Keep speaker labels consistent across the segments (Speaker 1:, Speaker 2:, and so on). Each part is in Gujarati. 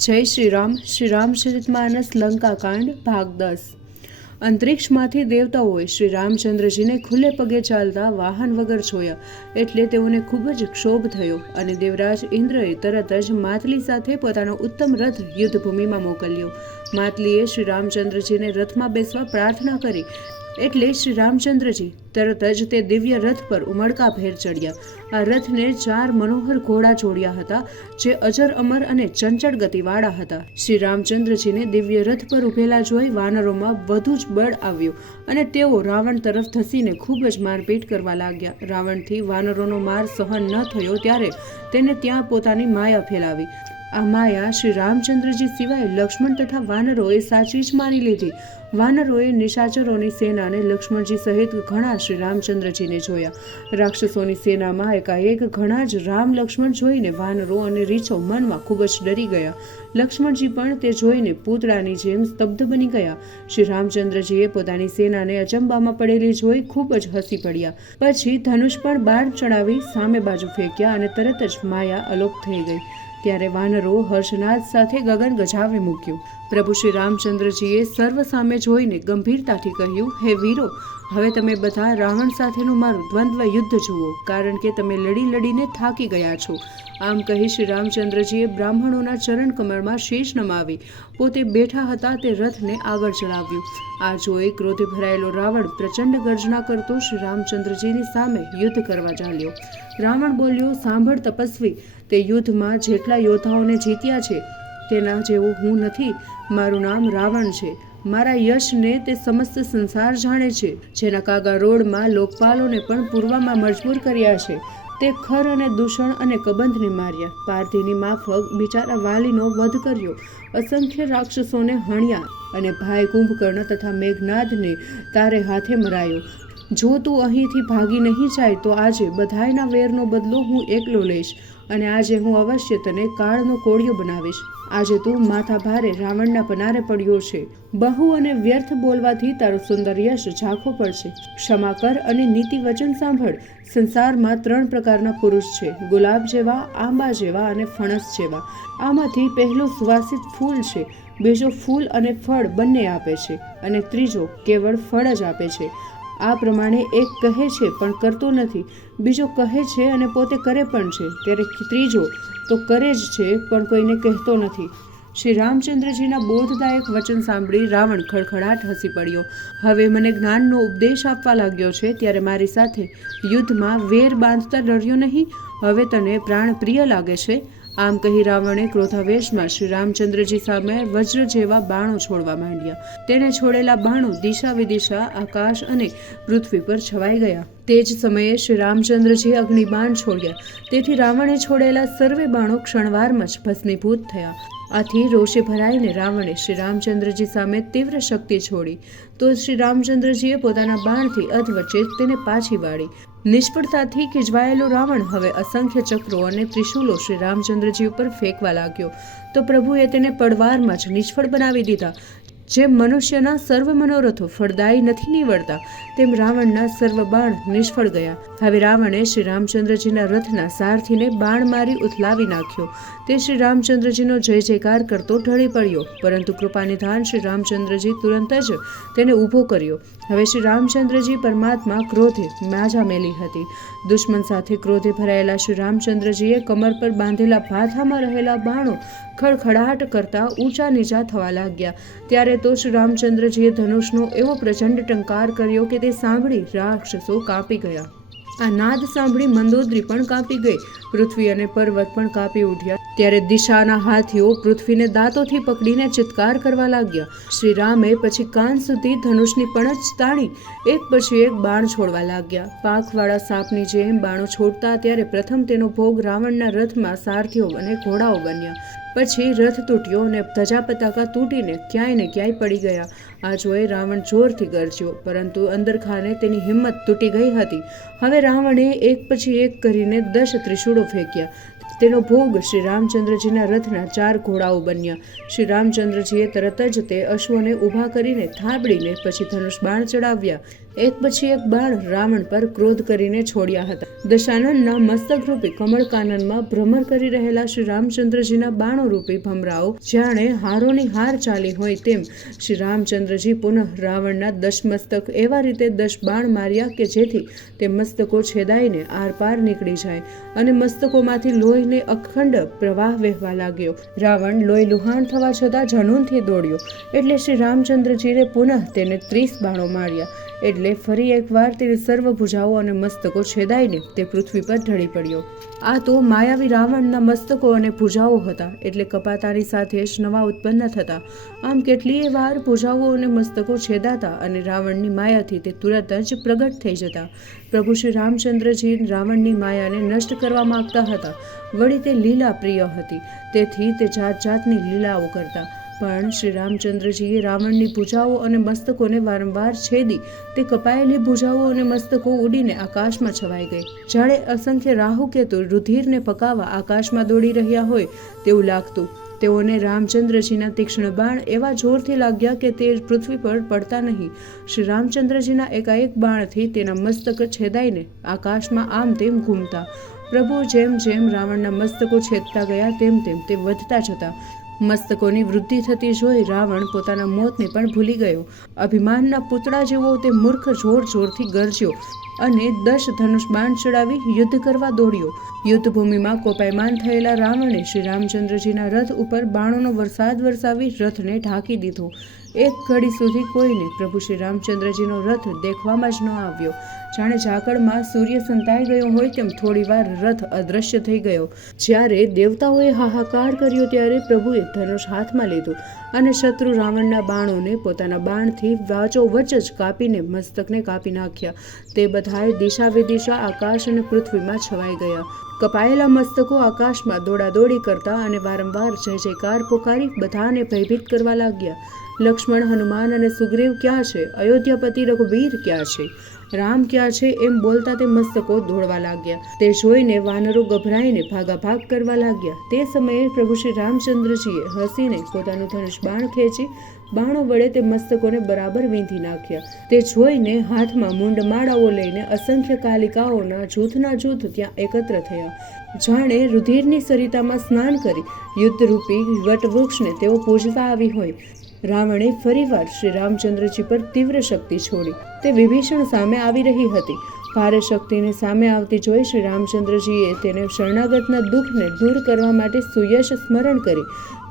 Speaker 1: જય શ્રી રામ. શ્રી રામચરિતમાનસ લંકાકાંડ ભાગ દસ. અંતરિક્ષમાંથી દેવતાઓએ શ્રી રામચંદ્રજીને ખુલ્લે પગે ચાલતા વાહન વગર જોયા એટલે તેઓને ખૂબ જ ક્ષોભ થયો અને દેવરાજ ઇન્દ્રએ તરત જ માતલી સાથે પોતાનો ઉત્તમ રથ યુદ્ધભૂમિમાં મોકલ્યો. માતલીએ શ્રી રામચંદ્રજીને રથમાં બેસવા પ્રાર્થના કરી એટલે શ્રી રામચંદ્રજી તરત જ તે દિવ્ય રથ પર ઉમળકા ભેર ચડ્યા. આ રથને ચાર મનોહર ઘોડા જોડ્યા હતા, જે અજર અમર અને ચંચળ ગતિવાળા હતા. શ્રી રામચંદ્રજીને દિવ્ય રથ પર ઉભેલા જોઈ વાનરોમાં વધુ જ બળ આવ્યું અને તેઓ રાવણ તરફ ધસીને ખૂબ જ મારપીટ કરવા લાગ્યા. રાવણથી વાનરોનો માર સહન ન થયો ત્યારે તેને ત્યાં પોતાની માયા ફેલાવી. આ માયા શ્રી રામચંદ્રજી સિવાય લક્ષ્મણ તથા વાનરોએ સાચી જ માની લીધી. વાનરોએ નિશાચરોની સેનાને લક્ષ્મણજી સહિત ઘણા શ્રી રામચંદ્રજીને જોયા. રાક્ષસોની સેનામાં એકાએક ઘણા જ રામ લક્ષ્મણ જોઈને વાનરો અને રીછો મનમાં ખૂબ જ ડરી ગયા. લક્ષ્મણજી પણ તે જોઈને પૂતળાની જેમ સ્તબ્ધ બની ગયા. શ્રી રામચંદ્રજીએ પોતાની સેનાને અચંબામાં પડેલી જોઈ ખૂબ જ હસી પડ્યા. પછી ધનુષ પણ બાર ચડાવી સામે બાજુ ફેંક્યા અને તરત જ માયા અલોપ થઈ ગઈ. ત્યારે વાનરો હર્ષનાદ સાથે ગગન ગજાવી મૂક્યું. પ્રભુ શ્રી રામચંદ્રજીએ સર્વ સામે જોઈને ગંભીરતાથી કહ્યું, હે વીરો હવે તમે બધા રાવણ સાથેનું મારું દ્વંદ્વ યુદ્ધ જુઓ, કારણ કે તમે લડી લડીને થાકી ગયા છો. આમ કહી શ્રી રામચંદ્રજીએ બ્રાહ્મણોના ચરણ કમળમાં શેષ નમાવી. પોતે બેઠા હતા તે રથને આગળ ચડાવ્યું. આ જોઈ ક્રોધે ભરાયેલો રાવણ પ્રચંડ ગર્જના કરતો શ્રી રામચંદ્રજીની સામે યુદ્ધ કરવા ચાલ્યો. રાવણ બોલ્યો, સાંભળ તપસ્વી, તે યુદ્ધમાં જેટલા યોદ્ધાઓને જીત્યા છે, તેના જેવો હું નથી. મારું નામ રાવણ છે. મારા યશને તે સમસ્ત સંસાર જાણે છે. જેના કાગા રોડમાં લોકપાલોને પણ પૂર્વમાં મજબૂર કર્યા છે. તે ખર અને દૂષણ અને કબંધને માર્યા. પાર્થીની માફક બિચારા વાલીનો વધ કર્યો. અસંખ્ય રાક્ષસોને હણ્યા અને ભાઈ કુંભકર્ણ તથા મેઘનાદને તારે હાથે મરાયો. જો તું અહીંથી ભાગી નહીં જાય તો આજે બધાયના વેરનો બદલો હું એકલો લઈશ. અને આજે હું અવશ્ય તને કાળનો કોળિયો બનાવીશ. આજે તું માથા ભારે રાવણના પનારે પડ્યો છે. બહુ અને વ્યર્થ બોલવાથી તારું સુંદર યશ ઝાંખો પડશે. ક્ષમા કર અને નીતિ વચન સાંભળ. સંસારમાં ત્રણ પ્રકારના પુરુષ છે. ગુલાબ જેવા, આંબા જેવા અને ફણસ જેવા. આમાંથી પહેલું સુવાસિત ફૂલ છે. બીજો ફૂલ અને ફળ બંને આપે છે. અને ત્રીજો કેવળ ફળ જ આપે છે. આ પ્રમાણે એક કહે છે, પણ કરતો નથી. બીજો કહે છે અને પોતે કરે પણ છે. ત્યારે ત્રીજો, તો કરે જ છે, પણ કોઈને કહેતો નથી. શ્રી રામચંદ્રજીના બોધદાયક વચન સાંભળી રાવણ ખડખડાટ હસી પડ્યો. હવે મને જ્ઞાનનો ઉપદેશ આપવા લાગ્યો છે, ત્યારે મારી સાથે યુદ્ધમાં વેર બાંધતા ડર્યો નહીં. હવે તને પ્રાણ પ્રિય લાગે છે. આમ કહી રાવણે ક્રોધાવેશમાં શ્રી રામચંદ્રજી સામે વજ્ર જેવા બાણો છોડવા માંડ્યા. તેણે છોડેલા બાણો દિશા વિદિશા, આકાશ અને પૃથ્વી પર છવાઈ ગયા. તે જ સમયે શ્રી રામચંદ્રજી અગ્નિબાણ છોડ્યા. તેથી રાવણે છોડેલા સર્વે બાણો ક્ષણવારમાં જ ભસ્મીભૂત થયા. આથી રોષે ભરાઈને રાવણે શ્રી રામચંદ્રજી સામે તીવ્ર શક્તિ છોડી. તો શ્રી રામચંદ્રજીએ પોતાના બાણથી અધવચ્ચે તેને પાછી વાળી. નિષ્ફળતાથી ખીજવાયેલો રાવણ હવે અસંખ્ય ચક્રો અને ત્રિશુલો શ્રી રામચંદ્રજી ઉપર ફેંકવા લાગ્યો. તો પ્રભુએ તેને પડવારમાં જ નિષ્ફળ બનાવી દીધા. જેમ મનુષ્યના સર્વ મનોરથો ફળદાયી નથી નીવડતા, તેમ રાવણના સર્વ બાણ નિષ્ફળ ગયા. હવે રાવણે શ્રી રામચંદ્રજીના રથના સારથીને બાણ મારી ઉથલાવી નાખ્યો. તે શ્રી રામચંદ્રજીનો જય જયકાર કરતો ઢળી પડ્યો, પરંતુ કૃપાનિધાન શ્રી રામચંદ્રજી તુરંત જ તેને ઊભો કર્યો. હવે શ્રી રામચંદ્રજી પરમાત્મા ક્રોધે માજા મેલી હતી. દુશ્મન સાથે ક્રોધે ભરાયેલા શ્રી રામચંદ્રજીએ કમર પર બાંધેલા ભાથામાં રહેલા બાણો ખડખડાટ કરતા ઊંચા નીચા થવા લાગ્યા. ત્યારે તો શ્રી રામચંદ્રજીએ ધનુષનો એવો પ્રચંડ ટંકાર કર્યો કે તે સાંભળી રાક્ષસો કાપી ગયા. આ નાદ સાંભળી મંદોદરી પણ કાપી ગઈ. પૃથ્વી અને પર્વત પણ કાપી ઉઠ્યા. ત્યારે દિશાના હાથીઓ પૃથ્વીને દાંતોથી પકડીને ચિત્કાર કરવા લાગ્યા. શ્રી રામે પછી કાન સુધી ધનુષની પણજ તાણી, એક પછી એક બાણ છોડવા લાગ્યા. પાંખવાળા સાપની જેમ બાણો છોડતા ત્યારે પ્રથમ તેનો ભોગ રાવણના રથમાં સારથીઓ અને ઘોડાઓ બન્યા. પછી રથ તૂટ્યો અને ધજા પતાકા તૂટીને ક્યાંય ને ક્યાંય પડી ગયા. આ જોઈ રાવણ જોરથી ગરજ્યો, પરંતુ અંદર ખાને તેની હિંમત તૂટી ગઈ હતી. હવે રાવણે એક પછી એક કરીને દશ ત્રિશૂળો ફેંક્યા. તેનો ભોગ શ્રી રામચંદ્રજીના રથના ચાર ઘોડાઓ બન્યા. શ્રી રામચંદ્રજીએ તરત જ તે અશ્વને ઊભા કરીને થાબડીને પછી ધનુષ બાણ ચડાવ્યા. એક પછી એક બાણ રાવણ પર ક્રોધ કરીને છોડ્યા હતા. દશાનંદના મસ્તકરૂપી કમળ કાનનમાં ભ્રમર કરી રહેલા શ્રી રામચંદ્રજીના બાણો રૂપી ભમરાઓ, જાણે હારોની હાર ચાલી હોય તેમ શ્રી રામચંદ્રજી પુનઃ રાવણના દશ મસ્તક એવા રીતે દશ બાણ માર્યા કે જેથી તે મસ્તકો છેદાઈને આરપાર નીકળી જાય અને મસ્તકોમાંથી લોહીને અખંડ પ્રવાહ વહેવા લાગ્યો. રાવણ લોહી લુહાણ થવા છતાં જનૂનથી દોડ્યો. એટલે શ્રી રામચંદ્રજીએ પુનઃ તેને ત્રીસ બાણો માર્યા. એટલે ફરી એકવાર તેની સર્વ ભુજાઓ અને મસ્તકો છેદાઈને તે પૃથ્વી પર ઢળી પડ્યો. આ તો માયાવી રાવણના મસ્તકો અને ભુજાઓ હતા, એટલે કપાતાની સાથે જ નવા ઉત્પન્ન થતા. આમ કેટલીય વાર ભુજાઓ અને મસ્તકો છેદાતા અને રાવણની માયાથી તે તુરત જ પ્રગટ થઈ જતા. પ્રભુ શ્રી રામચંદ્રજી રાવણની માયાને નષ્ટ કરવા માગતા હતા. વળી તે લીલા પ્રિય હતી. તેથી તે જાત જાતની લીલાઓ કરતા. પણ શ્રી રામચંદ્રજીએ રાવણની ભૂજાઓ અને મસ્તકોને વારંવાર છેદી તે કપાયેલી ભૂજાઓ અને મસ્તકો ઉડીને આકાશમાં છવાઈ ગઈ. જાણે અસંખ્ય રાહુ કેતુ રુધિરને પકાવવા આકાશમાં દોડી રહ્યા હોય તેવું લાગતું. તેઓને રામચંદ્રજીના તીક્ષ્ણ બાણ એવા જોરથી લાગ્યા કે તે પૃથ્વી પર પડતા નહીં. શ્રી રામચંદ્રજીના એકાએક બાણથી તેના મસ્તક છેદાઈને આકાશમાં આમ તેમ ઘૂમતા. પ્રભુ જેમ જેમ રાવણના મસ્તકો છેદતા ગયા તેમ તેમ તે વધતા જતા. મસ્તકોની વૃદ્ધિ થતી જોઈ રાવણ પોતાના મોતને પણ ભૂલી ગયો. અભિમાનના પૂતળા જેવો તે મૂર્ખ જોર જોરથી ગરજ્યો અને દશ ધનુષ બાણ ચડાવી યુદ્ધ કરવા દોડ્યો. યુદ્ધભૂમિમાં કોપાયમાન થયેલા રાવણે શ્રી રામચંદ્રજીના રથ ઉપર બાણોનો વરસાદ વરસાવી રથને ઢાંકી દીધો. એક ઘડી સુધી કોઈને પ્રભુ શ્રી રામચંદ્રજીનો રથ દેખવામાં જ ન આવ્યો. જાણે ઝાકળમાં સૂર્ય સંતાઈ ગયો હોય તેમ થોડીવાર રથ અદૃશ્ય થઈ ગયો. જ્યારે દેવતાઓએ હાહાકાર કર્યો ત્યારે પ્રભુએ ધનુષ હાથમાં લીધું. અને શત્રુ રાવણના બાણોને પોતાના બાણથી વાચોવચ જ કાપીને મસ્તકને કાપી નાખ્યા. તે બધાએ દિશા વિદિશા આકાશ અને પૃથ્વીમાં છવાઈ ગયા. કપાયેલા મસ્તકો આકાશમાં દોડાદોડી કરતા અને વારંવાર જય જયકાર પોકારી બધાને ભયભીત કરવા લાગ્યા. લક્ષ્મણ, હનુમાન અને સુગ્રીવ ક્યાં છે? અયોધ્યાપતિ, રઘુવીર ક્યાં છે? રામ ક્યાં છે એમ બોલતા તે મસ્તકો દોડવા લાગ્યા. તે જોઈને વાનરો ગભરાઈને ભાગાભાગ કરવા લાગ્યા. તે સમયે પ્રભુ શ્રી રામચંદ્રજીએ હસીને પોતાનું ધનુષ બાણ ખેંચી, બાણો વડે તે મસ્તકોને બરાબર વીંધી નાખ્યા. તે જોઈને હાથમાં મુંડમાળાઓ લઈને અસંખ્ય કાલિકાઓના જૂથના જૂથ ત્યાં એકત્ર થયા. જાણે રુધિરની સરિતામાં સ્નાન કરી યુદ્ધરૂપી વટવૃક્ષને તેઓ પૂજવા આવી હોય. રાવણે ફરીવાર શ્રી રામચંદ્રજી પર તીવ્ર શક્તિ છોડી તે વિભીષણ સામે આવી રહી હતી. ભારે શક્તિને સામે આવતી જોઈ શ્રી રામચંદ્રજીએ તેને શરણાગતના દુઃખને દૂર કરવા માટે સુયશ સ્મરણ કરી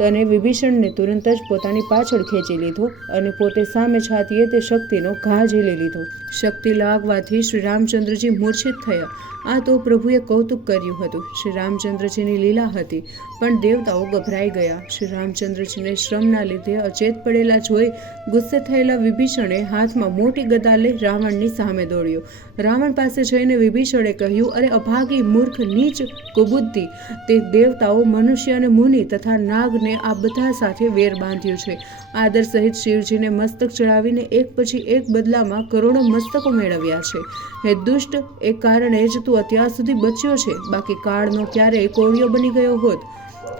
Speaker 1: અને વિભીષણને તુરંત જ પોતાની પાછળ ખેંચી લીધો અને પોતે સામે છાતીએ તે શક્તિનો ઘા ઝીલી લીધો. શક્તિ લાગવાથી શ્રી રામચંદ્રજી મૂર્છિત થયા. આ તો પ્રભુએ કૌતુક કર્યું હતું. શ્રી રામચંદ્રજીની લીલા હતી, પણ દેવતાઓ ગભરાઈ ગયા. શ્રી રામચંદ્રજીને શ્રમના લીધે અચેત પડેલા જોઈ ગુસ્સે થયેલા વિભીષણે હાથમાં મોટી ગદા લઈ રાવણની સામે દોડ્યો. રાવણ પાસે જઈને વિભીષણે કહ્યું, અરે અભાગી મૂર્ખ, નીચ કુબુદ્ધિ. તે દેવતાઓ, મનુષ્ય અને મુનિ તથા નાગને આ બધા સાથે વેર બાંધ્યો છે. આદર સહિત શિવજીને મસ્તક ચડાવીને એક પછી એક બદલામાં કરોડો મસ્તકો મેળવ્યા છે. હે દુષ્ટ, એ કારણે જ તું અત્યાર સુધી બચ્યો છે. બાકી કાળનો ક્યારેય કોળિયો બની ગયો હોત.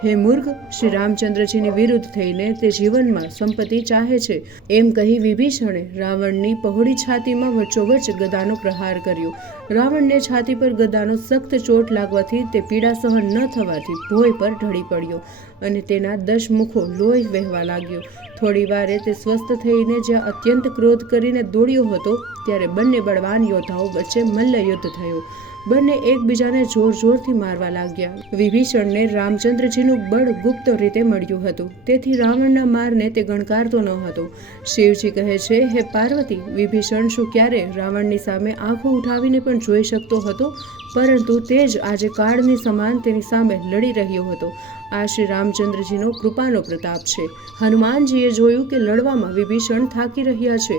Speaker 1: હે મૂર્ખ, શ્રી રામચંદ્રજીની વિરુદ્ધ થઈને તે જીવનમાં સંપત્તિ ચાહે છે. એમ કહી વિભીષણે રાવણની પહોળી છાતીમાં વચ્ચોવચ્ચ ગદાનો પ્રહાર કર્યો. રાવણને છાતી પર ગદાનો સખ્ત ચોટ લાગવાથી તે પીડા સહન ન થવાથી ભોય પર ઢળી પડ્યો અને તેના દશ મુખો લોહી વહેવા લાગ્યો. થોડી વારે તે સ્વસ્થ થઈને જ્યાં અત્યંત ક્રોધ કરીને દોડ્યો હતો, ત્યારે બંને બળવાન યોદ્ધાઓ વચ્ચે મલ્લયુદ્ધ થયું. બંને એકબીજાને જોર જોરથી મારવા લાગ્યા. વિભીષણને રામચંદ્રજીનું બળ ગુપ્ત રીતે મળ્યું હતું. તેથી રાવણના મારને તે ગણકારતો ન હતો. શિવજી કહે છે, હે પાર્વતી, વિભીષણ શું ક્યારે રાવણની સામે આંખો ઉઠાવીને પણ જોઈ શકતો હતો? પરંતુ તે જ આજે કાળની સમાન તેની સામે લડી રહ્યો હતો. આ શ્રી રામચંદ્રજીનો કૃપાનો પ્રતાપ છે. હનુમાનજીએ જોયું કે લડવામાં વિભીષણ થાકી રહ્યા છે.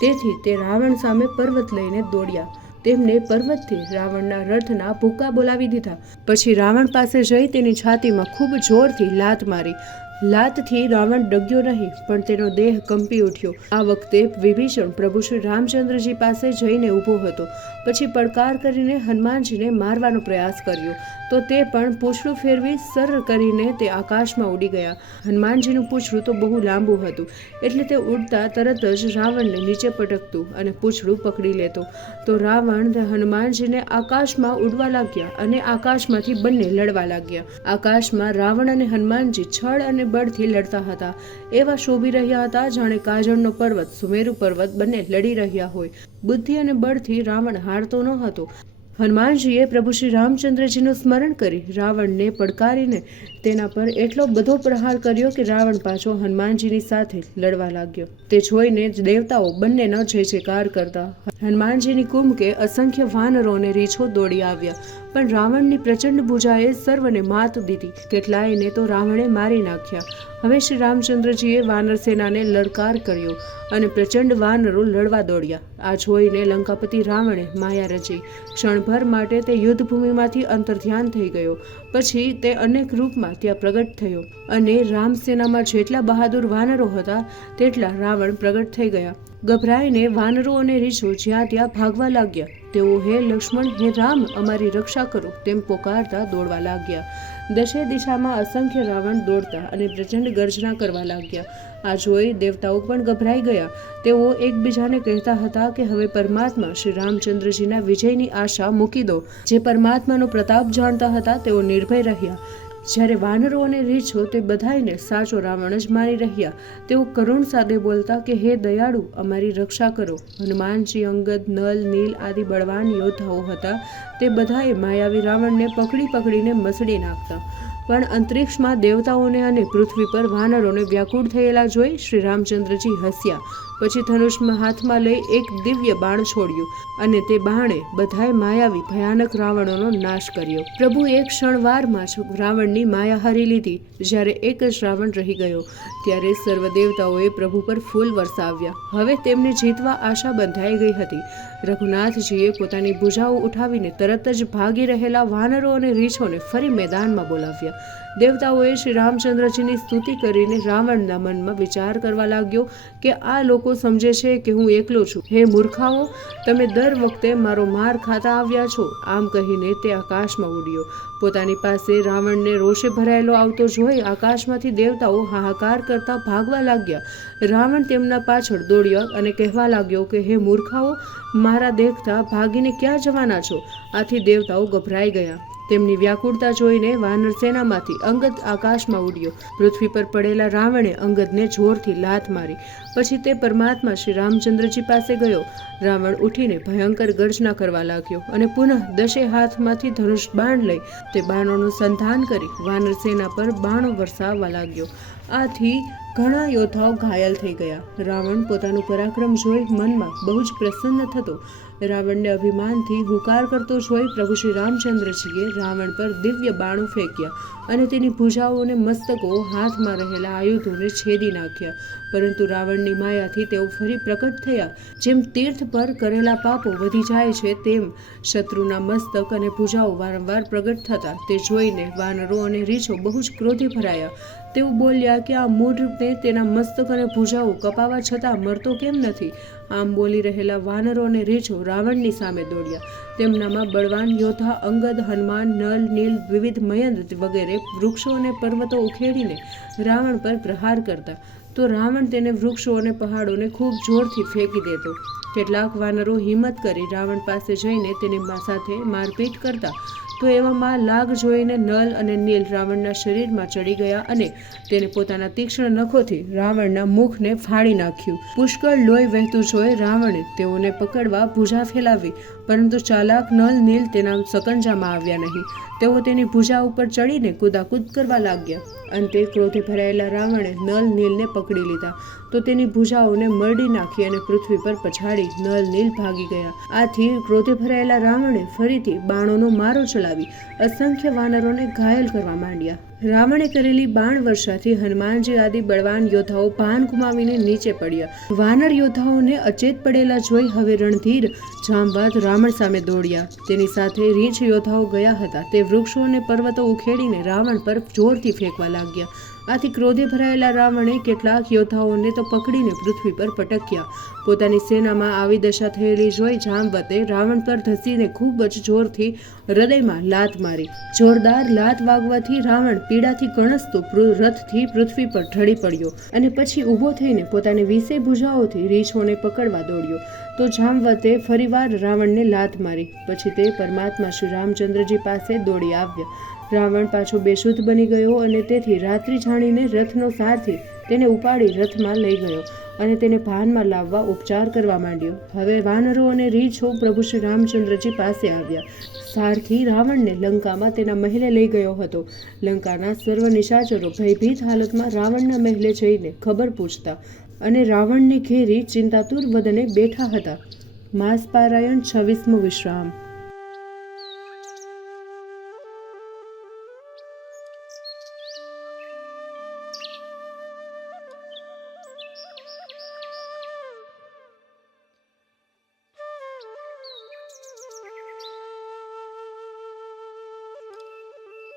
Speaker 1: તેથી તે રાવણ સામે પર્વત લઈને દોડ્યા. તેમને પર્વતથી રાવણના રથના ભૂકા બોલાવી દીધા. પછી રાવણ પાસે જઈ તેની છાતીમાં ખૂબ જોરથી લાત મારી. લાતથી રાવણ ડગ્યો નહીં, પણ તેનો દેહ કંપી ઉઠ્યો. આ વખતે વિભીષણ પ્રભુ શ્રી રામચંદ્રજી પાસે જઈને ઊભો હતો. પછી પડકાર કરીને હનુમાનજીને મારવાનો પ્રયાસ કર્યો. તો તે પણ પૂંછડું ફેરવી સર કરીને તે આકાશમાં ઉડી ગયા. હનુમાનજીનું પૂંછડું તો બહુ લાંબુ હતું. એટલે તે ઉડતા તરત જ રાવણને નીચે પટકતું અને પૂંછડું પકડી લેતો. તો રાવણ હનુમાનજીને આકાશમાં ઉડવા લાગ્યા અને આકાશમાંથી બંને લડવા લાગ્યા. આકાશમાં રાવણ અને હનુમાનજી છળ અને બળથી લડતા હતા. એવા શોભી રહ્યા હતા જાણે કાજળનો પર્વત, સુમેરુ પર્વત બંને લડી રહ્યા હોય. બુદ્ધિ અને બળથી રાવણ હારતો ન હતો. હનુમાનજીએ પ્રભુ શ્રી રામચંદ્રજીનું સ્મરણ કરી રાવણને પડકારીને તેના પર એટલો બધો પ્રહાર કર્યો કે રાવણ પાછો હનુમાનજીની સાથે લડવા લાગ્યો. તે જોઈને જ દેવતાઓ બંને ન જય જયકાર કરતા હનુમાનજીની કુંભકે અસંખ્ય વાનરો અને રીછો દોડી આવ્યા. પણ રાવણની પ્રચંડ ભૂજાએ સર્વને માત દીધી. કેટલાયને તો રાવણે મારી નાખ્યા. હવે શ્રી રામચંદ્રજીએ વાનર સેનાને લડકાર કર્યો અને પ્રચંડ વાનરો લડવા દોડ્યા. આ જોઈને લંકાપતિ રાવણે માયા રચી. ક્ષણભર માટે તે યુદ્ધભૂમિમાંથી અંતર્ધ્યાન થઈ ગયો. પછી તે અનેક રૂપમાં ત્યાં પ્રગટ થયો અને રામસેનામાં જેટલા બહાદુર વાનરો હતા તેટલા રાવણ પ્રગટ થઈ ગયા. ગભરાઈને વાનરો અને રીછો જ્યાં ત્યાં ભાગવા લાગ્યા, તેઓ હે લક્ષ્મણ, હે રામ, અમારી રક્ષા કરો તેમ પોકારતા દોડવા લાગ્યા. દશે દિશામાં અસંખ્ય રાવણ દોડતા અને પ્રચંડ ગર્જના કરવા લાગ્યા. આ જોઈ દેવતાઓ પણ ગભરાઈ ગયા. તેઓ એકબીજાને કહેતા હતા કે હવે પરમાત્મા શ્રી રામચંદ્રજીના વિજયની આશા મૂકી દો. જે પરમાત્માનો પ્રતાપ જાણતા હતા તેઓ નિર્ભય રહ્યા. જ્યારે વાનરો અને રીછો તે બધાયને સાચો રાવણ જ માની રહ્યા, તેઓ કરુણ સાથે બોલતા કે, હે દયાળુ, અમારી રક્ષા કરો. હનુમાનજી અંગદ, નલ, નીલ આદિ બળવાન યોદ્ધાઓ હતા, તે બધાએ માયાવી રાવણને પકડી પકડીને મસડી નાખતા. પણ અંતરિક્ષમાં દેવતાઓને અને પૃથ્વી પર વાનરોને વ્યાકુળ થયેલા જોઈ શ્રી રામચંદ્રજી હસ્યા. પછી ધનુષમાં હાથમાં લઈ એક દિવ્ય બાણ છોડ્યું અને તે બાણે બધાએ માયાવી ભયાનક રાવણોનો નાશ કર્યો. પ્રભુ એક ક્ષણવારમાં જ રાવણની માયા હરી લીધી. જ્યારે એક જ રાવણ રહી ગયો, ત્યારે સર્વ દેવતાઓએ પ્રભુ પર ફૂલ વરસાવ્યા. હવે તેમને જીતવા આશા બંધાઈ ગઈ હતી. રઘુનાથજીએ પોતાની ભુજાઓ ઉઠાવીને તરત જ ભાગી રહેલા વાનરો અને રીછોને ફરી મેદાનમાં બોલાવ્યા. દેવતાઓએ શ્રી રામચંદ્રજીની સ્તુતિ કરીને રાવણના મનમાં વિચાર કરવા લાગ્યો કે આ લોકો સમજે છે કે હું એકલો છું. હે મૂર્ખાઓ, તમે દર વખતે મારો માર ખાતા આવ્યા છો. આમ કહીને તે આકાશમાં ઉડ્યો. પોતાની પાસે રાવણને રોષે ભરાયેલો આવતો જોઈ આકાશમાંથી દેવતાઓ હાહાકાર કરતા ભાગવા લાગ્યા. રાવણ તેમના પાછળ દોડ્યો અને કહેવા લાગ્યો કે, હે મૂર્ખાઓ, મારા દેખતા ભાગીને ક્યાં જવાના છો? આથી દેવતાઓ ગભરાઈ ગયા. તેમની વ્યાકુળતા જોઈને વાનર સેનામાંથી અંગદ આકાશમાં ઉડ્યો. પૃથ્વી પર પડેલા રાવણે અંગદને જોરથી લાત મારી. પછી તે પરમાત્મા શ્રી રામચંદ્રજી પાસે ગયો. રાવણ ઉઠીને ભયંકર ગર્જના કરવા લાગ્યો અને પુનઃ દશે હાથમાંથી ધનુષ બાણ લઈ તે બાણોનું સંધાન કરી વાનર પર બાણો વરસાવવા લાગ્યો. આથી ઘણા યોદ્ધાઓ ઘાયલ થઈ ગયા. રાવણ પોતાનું પરાક્રમ જોઈ મનમાં બહુ જ પ્રસન્ન થતો. રાવણને અભિમાનથી હુકાર કરતો જોઈ પ્રભુ શ્રી રામચંદ્રજીએ રાવણ પર દિવ્ય બાણો ફેંક્યા અને તેની ભૂજાઓ અને મસ્તકો હાથમાં રહેલા આયુધોને છેદી નાખ્યા. પરંતુ રાવણની માયાથી તેઓ ફરી પ્રકટ થયા. જેમ તીર્થ પર કરેલા પાપો વધી જાય છે, તેમ શત્રુના મસ્તક અને ભુજાઓ વારંવાર પ્રગટ થતા. તે જોઈને વાનરો અને રીછો બહુ જ ક્રોધે ભરાયા. તેઓ બોલ્યા કે આ મૂઢને તેના મસ્તક અને ભુજાઓ કપાવા છતાં મરતો કેમ નથી? આમ બોલી રહેલા વાનરો અને રીછો રાવણની સામે દોડ્યા. તેમનામાં બળવાન યોદ્ધા, અંગદ, હનુમાન, નલ, નીલ, વિવિધ મયંદ વગેરે વૃક્ષો અને પર્વતો ઉખેડીને રાવણ પર પ્રહાર કરતા. તો રાવણ તેને વૃક્ષો અને પહાડોને ખૂબ જોરથી ફેંકી દેતો. કેટલાક વાનરો હિંમત કરી રાવણ પાસે જઈને તેની મા સાથે મારપીટ કરતા. તો એવામાં લાગ જોઈને નલ અને નીલ રાવણના શરીરમાં ચડી ગયા અને તેને પોતાના તીક્ષ્ણ નખોથી રાવણના મુખને ફાડી નાખ્યું. પુષ્કળ લોહી વહેતું જોઈ રાવણે તેઓને પકડવા ભૂજા ફેલાવી પરંતુ ચાલાક નલ નીલ તેના સકંજામાં આવ્યા નહીં. તેઓ તેની ભુજા ઉપર ચડીને કૂદાકૂદ કરવા લાગ્યા. અંતે ક્રોધે ભરાયેલા રાવણે નલ નીલને પકડી લીધા. તો તેની ભુજાઓને મરડી નાખી અને પૃથ્વી પર પછાડી નલ નીલ ભાગી ગયા. આથી ક્રોધે ભરાયેલા રાવણે ફરીથી બાણોનો મારો ચલાવી અસંખ્ય વાનરોને ઘાયલ કરવા માંડ્યા. રાવણે કરેલી બાણ વર્ષાથી હનુમાનજી આદિ બળવાન યોદ્ધાઓ ભાન ગુમાવીને નીચે પડ્યા. વાનર યોદ્ધાઓને અચેત પડેલા જોઈ હવે રણધીર જામવાદ રાવણ સામે દોડ્યા. તેની સાથે રીંછ યોદ્ધાઓ ગયા હતા. તે વૃક્ષો અને પર્વતો ઉખેડીને રાવણ પર જોરથી ફેંકવા લાગ્યા. આથી ક્રોધે ભરાયેલા રાવણે કેટલાક યોદ્ધાઓને તો પકડીને પૃથ્વી પર પટક્યા. પોતાની સેનામાં આવી દશા થયેલી જોઈ જામવતે રાવણ પર ધસીને ખૂબ જ જોરથી હૃદયમાં લાત મારી. જોરદાર લાત વાગવાથી રાવણ પીડાથી કણસતો રથથી પૃથ્વી પર ઢળી પડ્યો અને પછી ઊભો થઈને પોતાની વીસે ભુજાઓથી રીંછોને પકડવા દોડ્યો. તો જામવતે ફરીવાર રાવણને લાત મારી. પછી તે પરમાત્મા શ્રી રામચંદ્રજી પાસે દોડી આવ્યા. રાવણ પાછો બેશુદ્ધ બની ગયો અને તેથી રાત્રિ જાણીને રથનો સારથી તેને ઉપાડી રથમાં લઈ ગયો અને તેને ભાનમાં લાવવા ઉપચાર કરવા માંડ્યો. હવે વાનરો અને રીછો પ્રભુ શ્રી રામચંદ્રજી પાસે આવ્યા. સારથી રાવણને લંકામાં તેના મહેલે લઈ ગયો હતો. લંકાના સર્વ નિશાચરો ભયભીત હાલતમાં રાવણના મહેલે જઈને ખબર પૂછતા અને રાવણને ઘેરી ચિંતાતુર વદને બેઠા હતા. માસ પારાયણ છવ્વીસમો વિશ્રામ.